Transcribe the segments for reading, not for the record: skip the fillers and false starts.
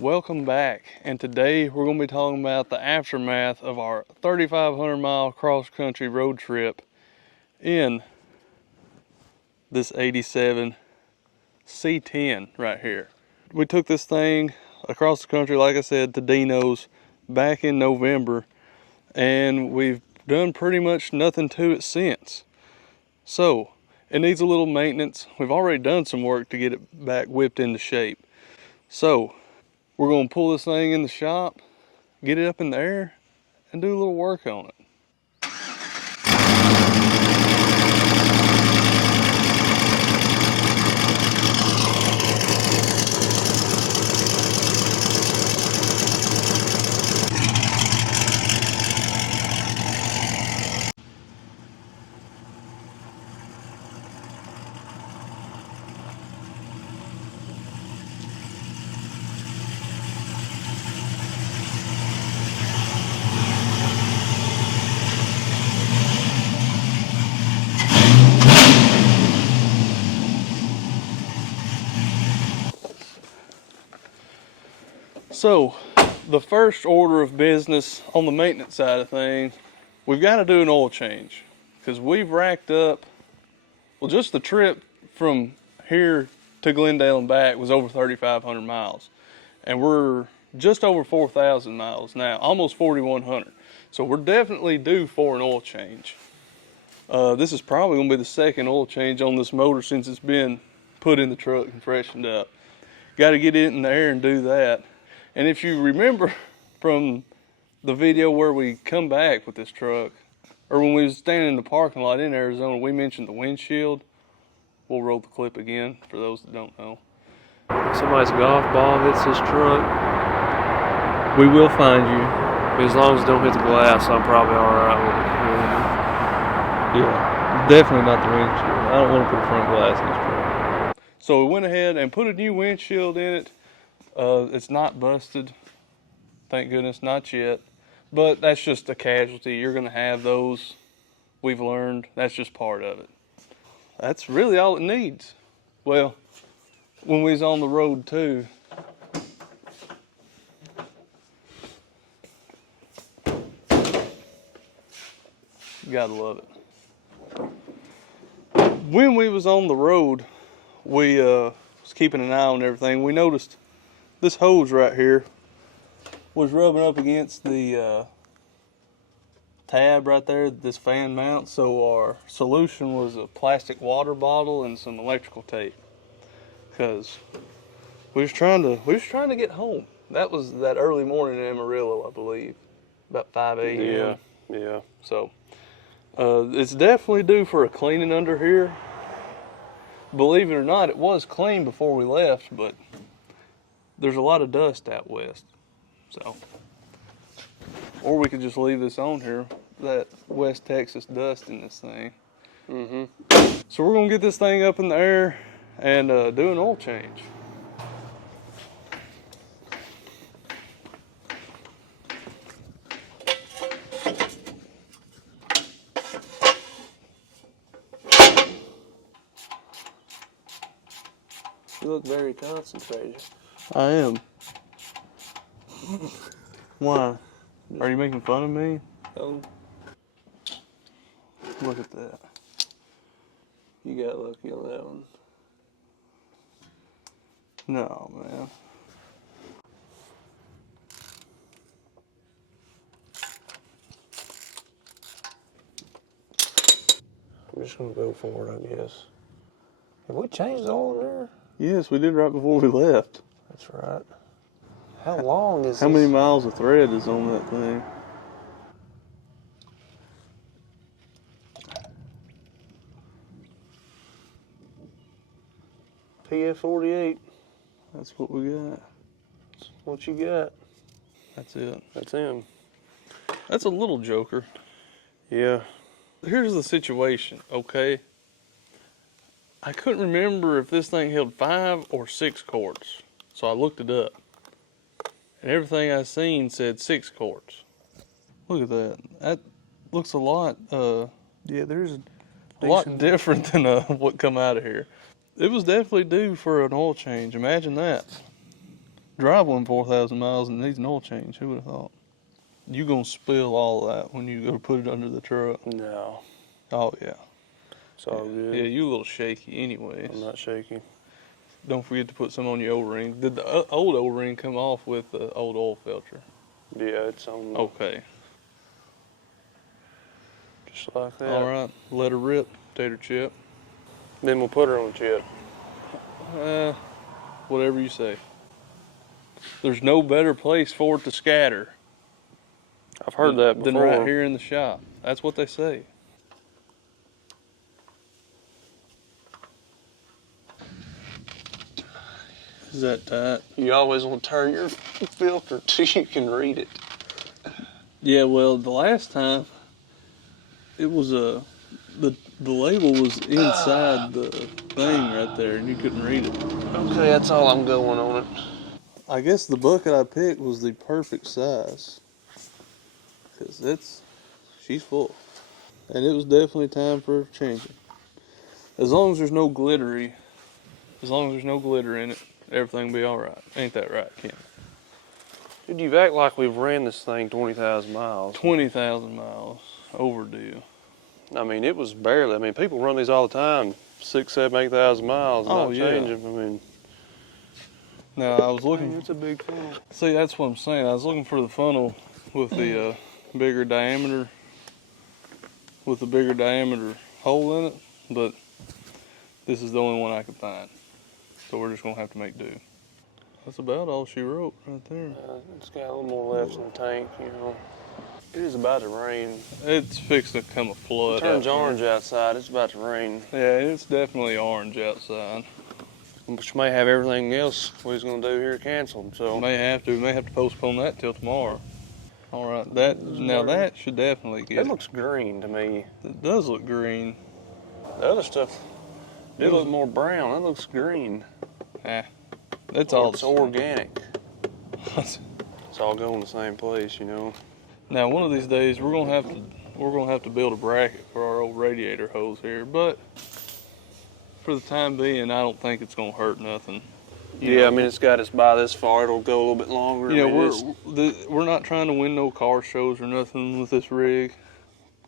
Welcome back, and today we're going to be talking about the aftermath of our 3,500 mile cross-country road trip in this 87 C10 right here. We took this thing across the country, like I said, to Dino's back in November, and we've done pretty much nothing to it since. So, it needs a little maintenance. We've already done some work to get it back whipped into shape. So, we're going to pull this thing in the shop, get it up in the air, and do a little work on it. So, the first order of business on the maintenance side of things, we've got to do an oil change, because we've racked up, well, just the trip from here to Glendale and back was over 3,500 miles, and we're just over 4,000 miles now, almost 4,100. So we're definitely due for an oil change. This is probably going to be the second oil change on this motor since it's been put in the truck and freshened up. Got to get it in the air and do that. And if you remember from the video where we come back with this truck, or when we was standing in the parking lot in Arizona, we mentioned the windshield. We'll roll the clip again for those that don't know. Somebody's golf ball hits this truck. We will find you. As long as it don't hit the glass, I'm probably alright with it. Yeah, definitely not the windshield. I don't want to put a front glass in this truck. So we went ahead and put a new windshield in it. It's not busted, thank goodness, not yet. But that's just a casualty. You're going to have those. We've learned that's just part of it. That's really all it needs. Well, when we was on the road too, gotta love it. When we was on the road, we was keeping an eye on everything. We noticed this hose right here was rubbing up against the tab right there, this fan mount. So our solution was a plastic water bottle and some electrical tape, because we was trying to get home. That was that early morning in Amarillo, I believe, about 5 a.m. Yeah. So it's definitely due for a cleaning under here. Believe it or not, it was clean before we left, but there's a lot of dust out west. So, or we could just leave this on here, that West Texas dust in this thing. So we're gonna get this thing up in the air and do an oil change. You look very concentrated. I am. Why? Are you making fun of me? Oh, Look at that. you got lucky on that one. No, man. I'm just gonna go for it, I guess. Have we changed the oil in there? Yes, we did right before we left. That's right. How long is How this? many miles of thread is on that thing? PF48. That's what we got. What you got? That's it. That's him. That's a little joker. Yeah. Here's the situation, okay? I couldn't remember if this thing held 5 or 6 quarts. So I looked it up. And everything I seen said 6 quarts. Look at that. That looks a lot, Yeah, there's a lot different than what come out of here. It was definitely due for an oil change. Imagine that. drive one 4,000 miles and it needs an oil change. Who would have thought? You gonna spill all of that when you go put it under the truck. No. Oh, yeah. It's all good. Yeah, you a little shaky anyways. I'm not shaky. Don't forget to put some on your O-ring. Did the old O-ring come off with the old oil filter? Yeah, it's on. Okay. Just like that. All right. Let her rip, tater chip. Then we'll put her on chip. Whatever you say. There's no better place for it to scatter. I've heard that before. Than right here in the shop. That's what they say. Is that tight? You always want to turn your filter till you can read it. Yeah, well, the last time it was the label was inside the thing right there, and you couldn't read it. Okay, that's all I'm going on it. I guess the bucket I picked was the perfect size, because she's full, and it was definitely time for changing. As long as there's no glitter in it, everything will be all right. Ain't that right, Ken? Dude, you act like we've ran this thing 20,000 miles. 20,000 miles overdue. I mean, it was barely. I mean, people run these all the time, 6, 7, 8,000 miles, and not change them. I mean, now I was looking. It's a big funnel. See, that's what I'm saying. I was looking for the funnel with the bigger diameter hole in it, but this is the only one I could find. So we're just gonna have to make do. That's about all she wrote right there. It's got a little more left in the tank, you know. It is about to rain. It's fixed to come a flood. It turns orange outside. It's about to rain. Yeah, it's definitely orange outside. Which may have everything else we was gonna do here canceled. So May have to postpone that till tomorrow. All right, that should definitely get. It looks green to me. It does look green. The other stuff did look more brown. That looks green. That's all. It's organic. It's all going the same place, you know. Now, one of these days we're gonna have to build a bracket for our old radiator hose here, but for the time being, I don't think it's gonna hurt nothing. Yeah, I mean, it's got us by this far. It'll go a little bit longer. Yeah, we're not trying to win no car shows or nothing with this rig.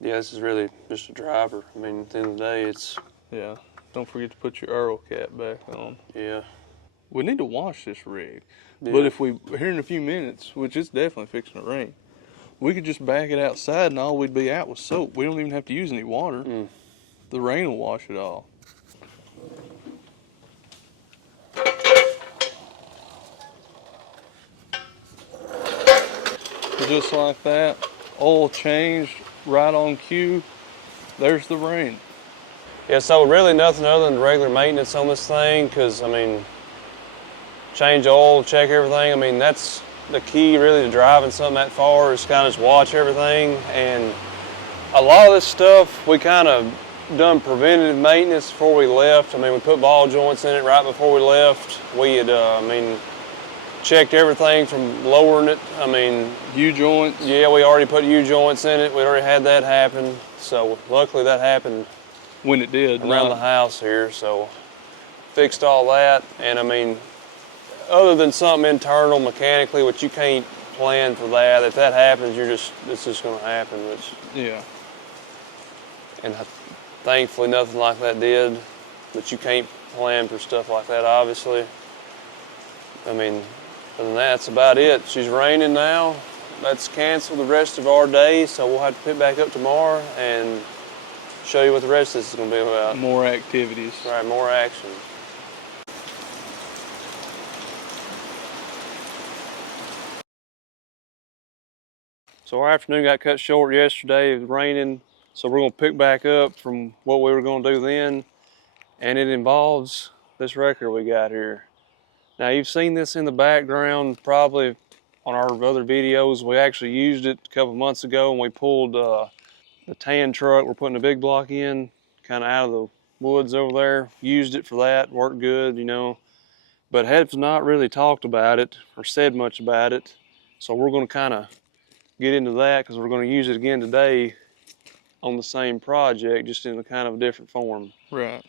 Yeah, this is really just a driver. I mean, at the end of the day, it's. Yeah. Don't forget to put your Earl cap back on. Yeah. We need to wash this rig. Yeah. But if here in a few minutes, which it's definitely fixing to rain, we could just back it outside and all we'd be out with soap. We don't even have to use any water. The rain will wash it all. Just like that, oil changed right on cue. There's the rain. Yeah, so really nothing other than regular maintenance on this thing, because, I mean, change oil, check everything. I mean, that's the key really to driving something that far, is kind of just watch everything. And a lot of this stuff, we kind of done preventative maintenance before we left. I mean, we put ball joints in it right before we left. We had, checked everything from lowering it. I mean, U-joints? Yeah, we already put U-joints in it. We already had that happen. So luckily that happened when it did around the house here. So fixed all that. And I mean, other than something internal mechanically, which you can't plan for that, if that happens, it's just going to happen. Yeah. And thankfully nothing like that did, but you can't plan for stuff like that, obviously. I mean, other than that, that's about it. She's raining now. That's canceled the rest of our day, so we'll have to pick back up tomorrow and show you what the rest of this is going to be about. More activities. Right, more action. So our afternoon got cut short yesterday. It was raining, so we're going to pick back up from what we were going to do then, and it involves this wrecker we got here. Now, you've seen this in the background probably on our other videos. We actually used it a couple months ago when we pulled the tan truck. We're putting a big block in, kind of out of the woods over there. Used it for that, worked good, you know. But have not really talked about it or said much about it. So we're going to kind of get into that, because we're going to use it again today on the same project, just in a kind of a different form. Right.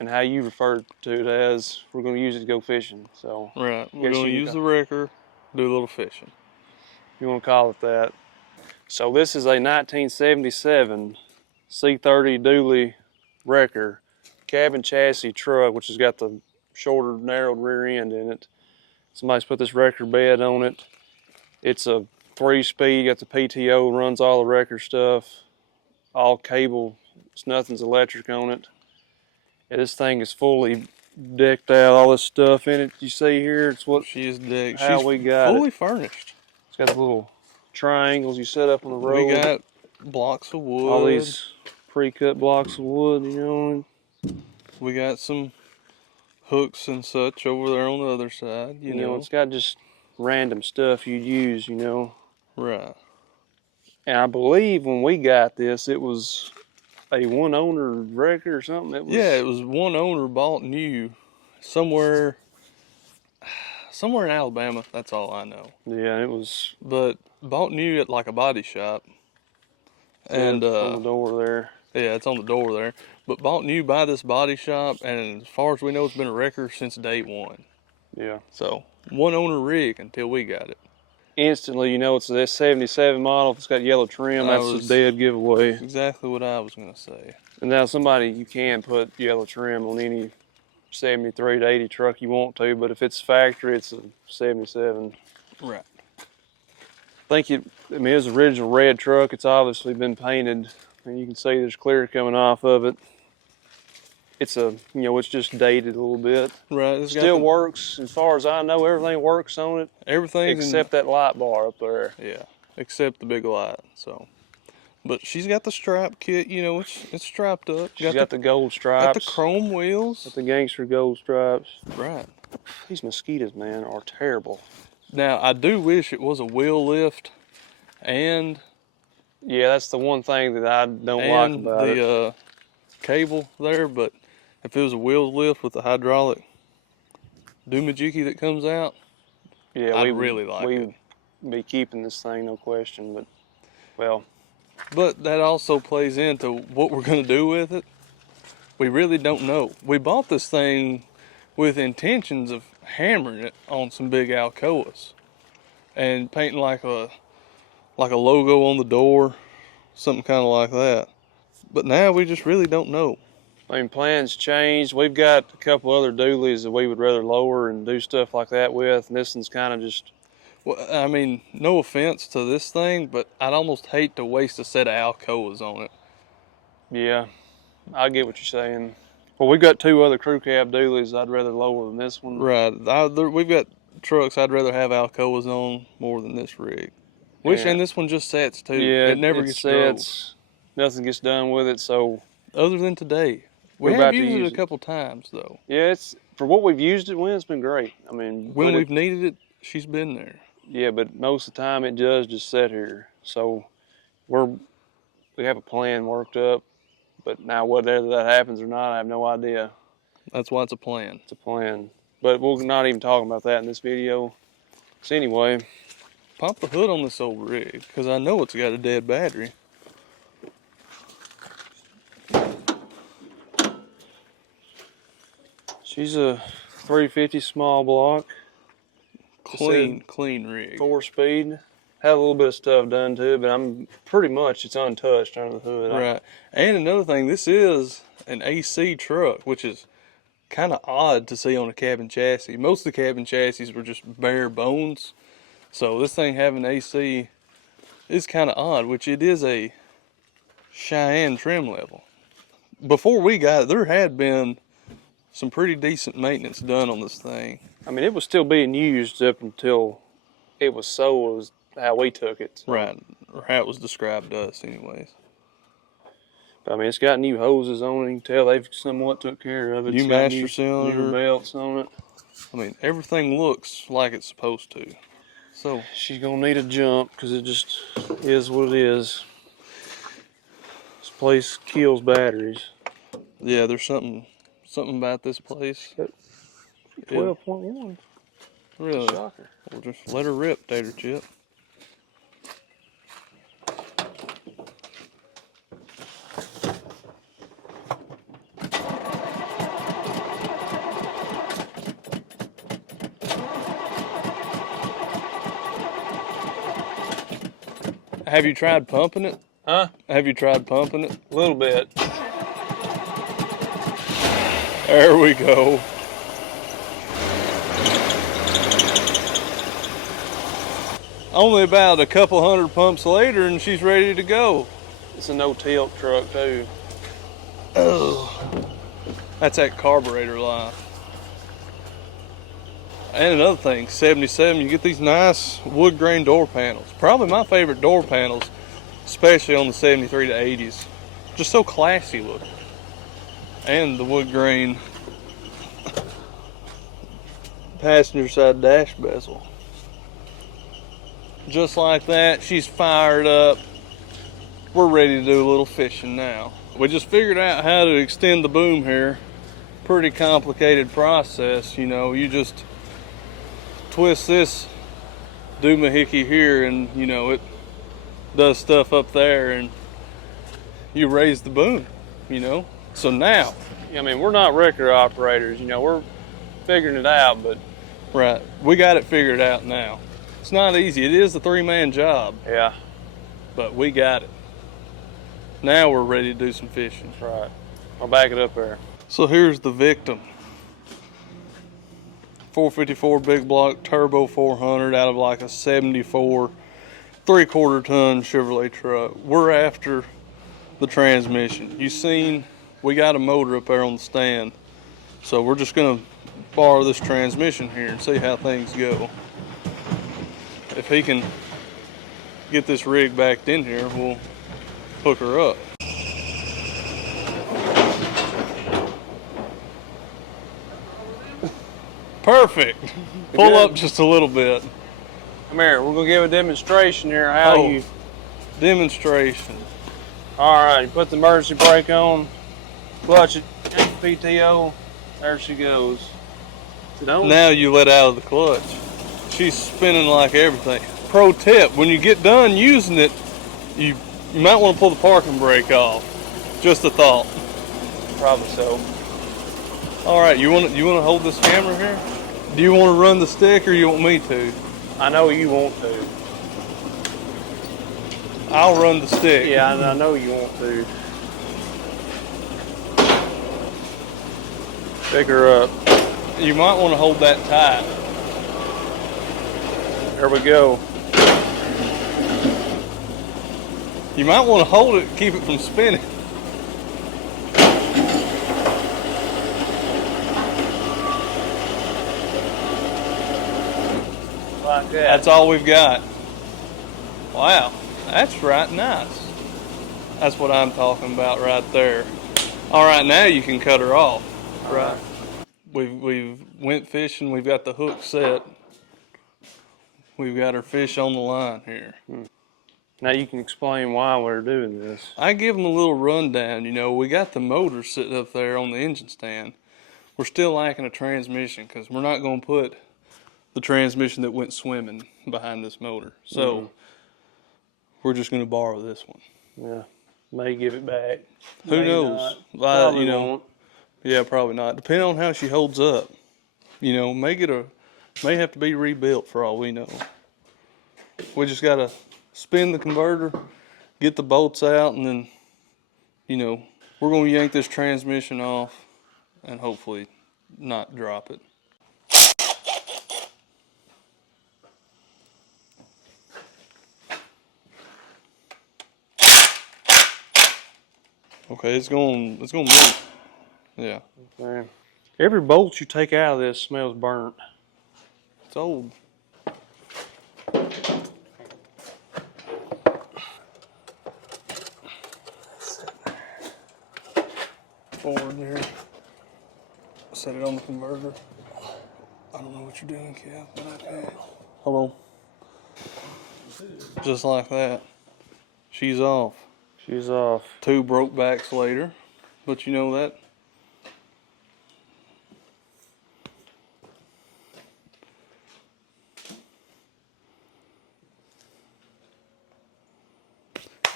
and how you refer to it as we're going to use it to go fishing. So Right. We're guess going to you use can the wrecker, do a little fishing. you want to call it that. So this is a 1977 C30 dually wrecker, cabin chassis truck, which has got the shorter, narrowed rear end in it. Somebody's put this wrecker bed on it. It's a 3-speed, got the PTO, runs all the wrecker stuff, all cable. Nothing's electric on it. Yeah, this thing is fully decked out, all this stuff in it you see here. It's what She is decked. how She's we got fully it. furnished. It's got the little triangles you set up on the road. We got blocks of wood. all these pre-cut blocks of wood, you know. We got some hooks and such over there on the other side, you know. It's got just random stuff you'd use, you know. Right. And I believe when we got this, it was a one-owner wrecker or something. It was one owner bought new somewhere in Alabama. That's all I know. Yeah, it was. But bought new at like a body shop. And on the door there. Yeah, it's on the door there. But bought new by this body shop, and as far as we know, it's been a wrecker since day one. Yeah. So one owner rig until we got it. Instantly, you know, it's this 77 model. If it's got yellow trim, that's a dead giveaway. Exactly what I was gonna say. And now you can put yellow trim on any 73 to 80 truck you want to, but if it's factory, it's a 77. Right. It was an original red truck. It's obviously been painted, and you can see there's clear coming off of it. It's it's just dated a little bit. Right. It still works, as far as I know. Everything works on it. Everything except that light bar up there. Yeah, except the big light. So, but she's got the stripe kit. You know, it's striped up. She's got the gold stripes. Got the chrome wheels. Got the gangster gold stripes. Right. These mosquitoes, man, are terrible. Now, I do wish it was a wheel lift, and yeah, that's the one thing that I don't like about it. The cable there, but if it was a wheel lift with the hydraulic doomadjiki that comes out, yeah, I'd really like it. We'd be keeping this thing, no question. But well, but that also plays into what we're going to do with it. We really don't know. We bought this thing with intentions of hammering it on some big Alcoas and painting like a logo on the door, something kind of like that. But now we just really don't know. I mean, plans changed. We've got a couple other dualies that we would rather lower and do stuff like that with, and this one's kind of just... Well, I mean, no offense to this thing, but I'd almost hate to waste a set of Alcoas on it. Yeah, I get what you're saying. Well, we've got 2 other crew cab dualies I'd rather lower than this one. Right. We've got trucks I'd rather have Alcoas on more than this rig. And this one just sets too. Yeah, it never gets drove. Nothing gets done with it, so... Other than today. We have used it a couple times, though. Yeah, for what we've used it when, it's been great. I mean... When we've needed it, she's been there. Yeah, but most of the time it does just sit here. So we have a plan worked up, but now whether that happens or not, I have no idea. That's why it's a plan. It's a plan. But we're not even talking about that in this video. So anyway... Pop the hood on this old rig, because I know it's got a dead battery. She's a 350 small block. Clean rig. 4-speed. Had a little bit of stuff done to it, but I'm pretty much, it's untouched under the hood. Right. And another thing, this is an AC truck, which is kind of odd to see on a cabin chassis. Most of the cabin chassis were just bare bones. So this thing having AC is kind of odd, which it is a Cheyenne trim level. Before we got it, there had been some pretty decent maintenance done on this thing. I mean, it was still being used up until it was sold, was how we took it. So. Right, or how it was described to us anyways. But I mean, it's got new hoses on it. You can tell they've somewhat took care of it. New master cylinder. New belts on it. I mean, everything looks like it's supposed to. So she's gonna need a jump because it just is what it is. This place kills batteries. Yeah, there's something about this place. 12.1. Really? Shocker. We'll just let her rip, Tater Chip. Have you tried pumping it? Huh? Have you tried pumping it? A little bit. There we go. Only about a couple hundred pumps later and she's ready to go. It's a no-tilt truck too. Oh, that's that carburetor life. And another thing, 77, you get these nice wood grain door panels. Probably my favorite door panels, especially on the 73 to 80s. Just so classy looking. And the wood grain passenger side dash bezel. Just like that, she's fired up. We're ready to do a little fishing now. We just figured out how to extend the boom here. Pretty complicated process, you know. You just twist this doohickey here and, you know, it does stuff up there and you raise the boom, you know. So now, I mean, we're not wrecker operators, you know, we're figuring it out, but right, we got it figured out now. It's not easy. It is a three-man job. yeah, But we got it. Now we're ready to do some fishing. right. I'll back it up there. So here's the victim. 454 big block turbo 400 out of like a 74 3/4 ton Chevrolet truck. We're after the transmission. You seen we got a motor up there on the stand. So we're just gonna borrow this transmission here and see how things go. If he can get this rig backed in here, we'll hook her up. Perfect. Pull up just a little bit. Come here, we're gonna give a demonstration here how you. Demonstration. All right, you put the emergency brake on, clutch it, PTO, there she goes. Is it on? Now you let out of the clutch. She's spinning like everything. Pro tip, when you get done using it, you might want to pull the parking brake off. Just a thought. Probably so. All right, you want to hold this camera here? Do you want to run the stick or you want me to? I know you want to. I'll run the stick. Yeah, I know you want to. Pick her up. You might want to hold that tight. There we go. You might want to hold it, keep it from spinning. Like that. That's all we've got. Wow, that's right nice. That's what I'm talking about right there. All right, now you can cut her off. Right. We've went fishing. We've got the hook set. We've got our fish on the line here. Now you can explain why we're doing this. I give them a little rundown. You know, we got the motor sitting up there on the engine stand. We're still lacking a transmission because we're not going to put the transmission that went swimming behind this motor. So we're just going to borrow this one. Yeah, may give it back. Who May knows? not. Probably, Probably won't. Yeah, probably not. Depending on how she holds up. You know, may have to be rebuilt for all we know. We just got to spin the converter, get the bolts out, and then, you know, we're going to yank this transmission off and hopefully not drop it. Okay, it's going to move. Yeah. Okay. Every bolt you take out of this smells burnt. It's old. Forward here. Set it on the converter. I don't know what you're doing, Kev, but okay. Hold on. Just like that. She's off. She's off. 2 broke backs later, but you know that.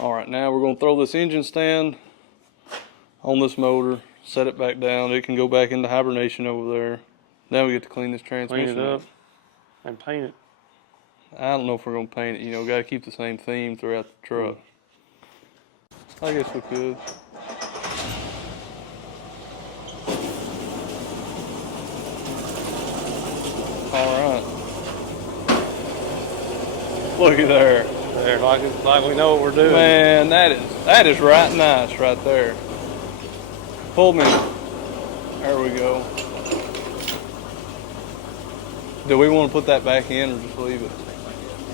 All right, now we're going to throw this engine stand on this motor, set it back down. It can go back into hibernation over there. Now we get to clean this transmission Clean it up and paint it. I don't know if we're gonna paint it. You know, gotta keep the same theme throughout the truck. I guess we could. All right. Look at there. There, like we know what we're doing. Man, that is right nice right there. Pull me. There we go. Do we want to put that back in or just leave it?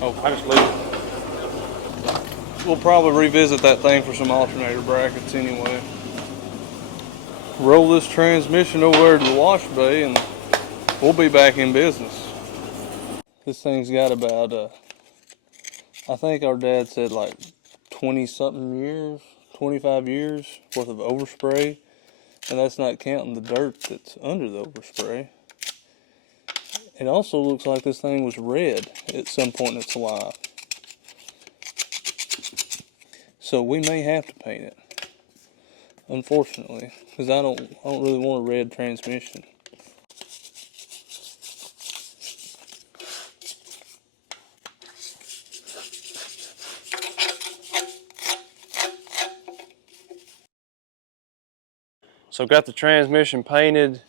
Oh, I just leave it. We'll probably revisit that thing for some alternator brackets anyway. Roll this transmission over to the wash bay and we'll be back in business. This thing's got about, I think our dad said like 20 something years, 25 years worth of overspray. And that's not counting the dirt that's under the overspray. It also looks like this thing was red at some point in its life. So we may have to paint it, unfortunately, because I don't really want a red transmission. So got the transmission painted,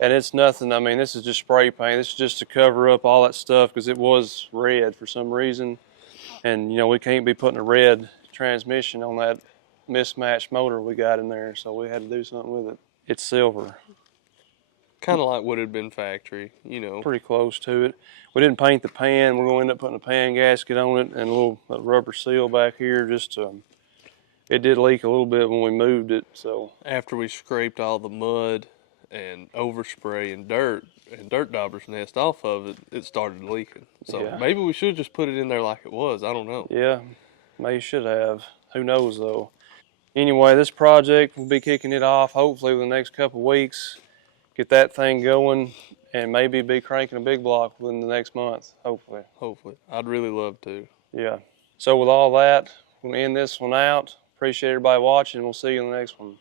and it's nothing. I mean, this is just spray paint. This is just to cover up all that stuff because it was red for some reason. And, you know, we can't be putting a red transmission on that mismatched motor we got in there, so we had to do something with it. It's silver. Kind of like what had been factory, you know. Pretty close to it. We didn't paint the pan. We're going to end up putting a pan gasket on it and a little rubber seal back here just to, it did leak a little bit when we moved it, so. After we scraped all the mud and overspray and dirt dauber's nest off of it, it started leaking. So yeah. Maybe we should just put it in there like it was. I don't know. Yeah, maybe should have. Who knows though. Anyway, this project will be kicking it off hopefully within the next couple of weeks. Get that thing going and maybe be cranking a big block within the next month, hopefully. Hopefully. I'd really love to. Yeah. So with all that, we'll end this one out. Appreciate everybody watching. We'll see you in the next one.